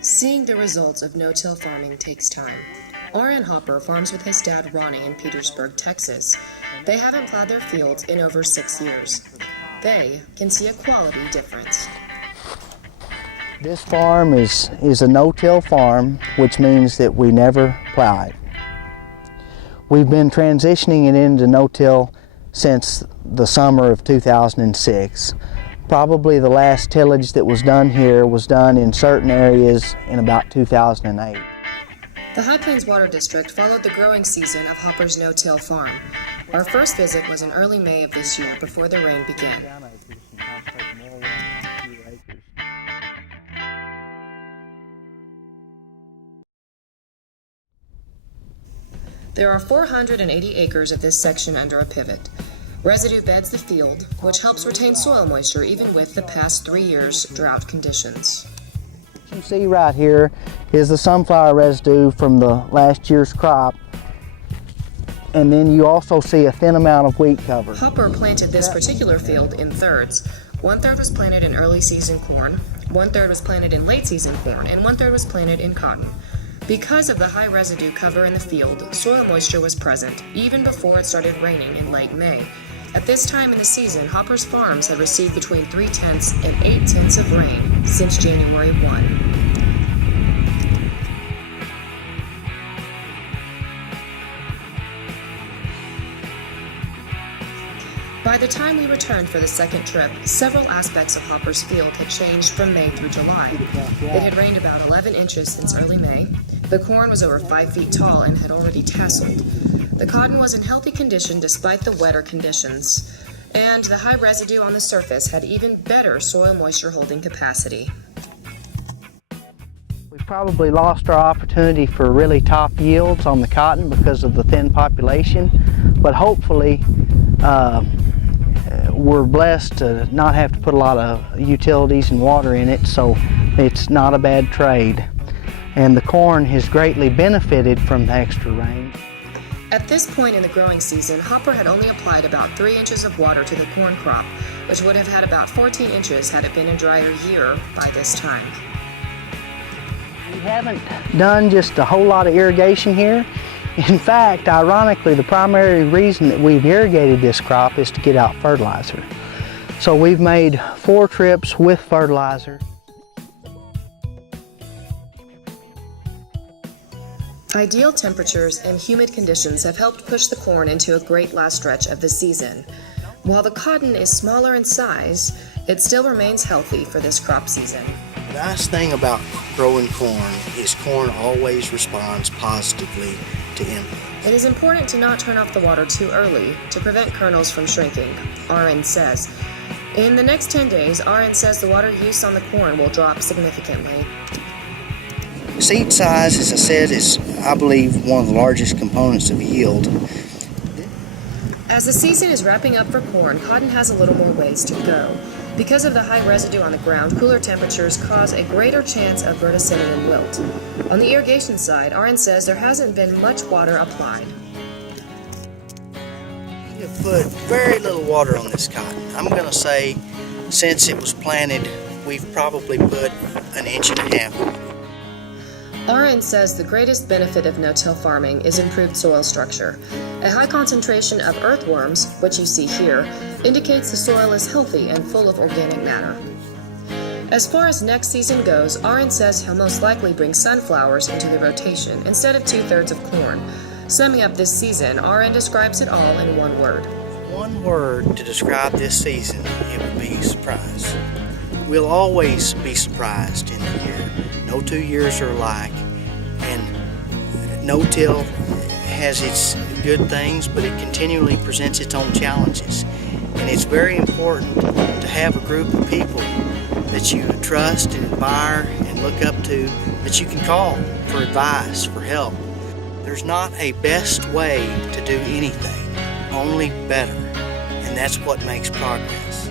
Seeing the results of no-till farming takes time. R.N. Hopper farms with his dad Ronnie in Petersburg, Texas. They haven't plowed their fields in over 6 years. They can see a quality difference. This farm is a no-till farm, which means that we never plow it. We've been transitioning it into no-till since the summer of 2006. Probably the last tillage that was done here was done in certain areas in about 2008. The High Plains Water District followed the growing season of Hopper's no-till farm. Our first visit was in early May of this year before the rain began. There are 480 acres of this section under a pivot. Residue beds the field, which helps retain soil moisture even with the past 3 years' drought conditions. What you see right here is the sunflower residue from the last year's crop, and then you also see a thin amount of wheat cover. Hopper planted this particular field in thirds. 1/3 was planted in early season corn, 1/3 was planted in late season corn, and 1/3 was planted in cotton. Because of the high residue cover in the field, soil moisture was present even before it started raining in late May. At this time in the season, Hopper's farms had received between 3/10 and 8/10 of rain since January 1. By the time we returned for the second trip, several aspects of Hopper's field had changed from May through July. It had rained about 11 inches since early May. The corn was over 5 feet tall and had already tasseled. The cotton was in healthy condition despite the wetter conditions, and the high residue on the surface had even better soil moisture holding capacity. We probably lost our opportunity for really top yields on the cotton because of the thin population, but hopefully we're blessed to not have to put a lot of utilities and water in it, so it's not a bad trade. And the corn has greatly benefited from the extra rain. At this point in the growing season, Hopper had only applied about 3 inches of water to the corn crop, which would have had about 14 inches had it been a drier year by this time. We haven't done just a whole lot of irrigation here. In fact, ironically, the primary reason that we've irrigated this crop is to get out fertilizer. So we've made 4 trips with fertilizer. Ideal temperatures and humid conditions have helped push the corn into a great last stretch of the season. While the cotton is smaller in size, it still remains healthy for this crop season. The nice thing about growing corn is corn always responds positively to input. It is important to not turn off the water too early to prevent kernels from shrinking, RN says. In the next 10 days, RN says the water use on the corn will drop significantly. Seed size, as I said, is, I believe, one of the largest components of yield. As the season is wrapping up for corn, cotton has a little more ways to go. Because of the high residue on the ground, cooler temperatures cause a greater chance of verticillium and wilt. On the irrigation side, RN says there hasn't been much water applied. We have put very little water on this cotton. I'm going to say, since it was planted, we've probably put 1.5 inches. RN says the greatest benefit of no-till farming is improved soil structure. A high concentration of earthworms, which you see here, indicates the soil is healthy and full of organic matter. As far as next season goes, RN says he'll most likely bring sunflowers into the rotation instead of 2/3 of corn. Summing up this season, RN describes it all in one word. One word to describe this season, it would be surprise. We'll always be surprised in the year. No 2 years are alike, and no-till has its good things, but it continually presents its own challenges. And it's very important to have a group of people that you trust and admire and look up to, that you can call for advice, for help. There's not a best way to do anything, only better, and that's what makes progress.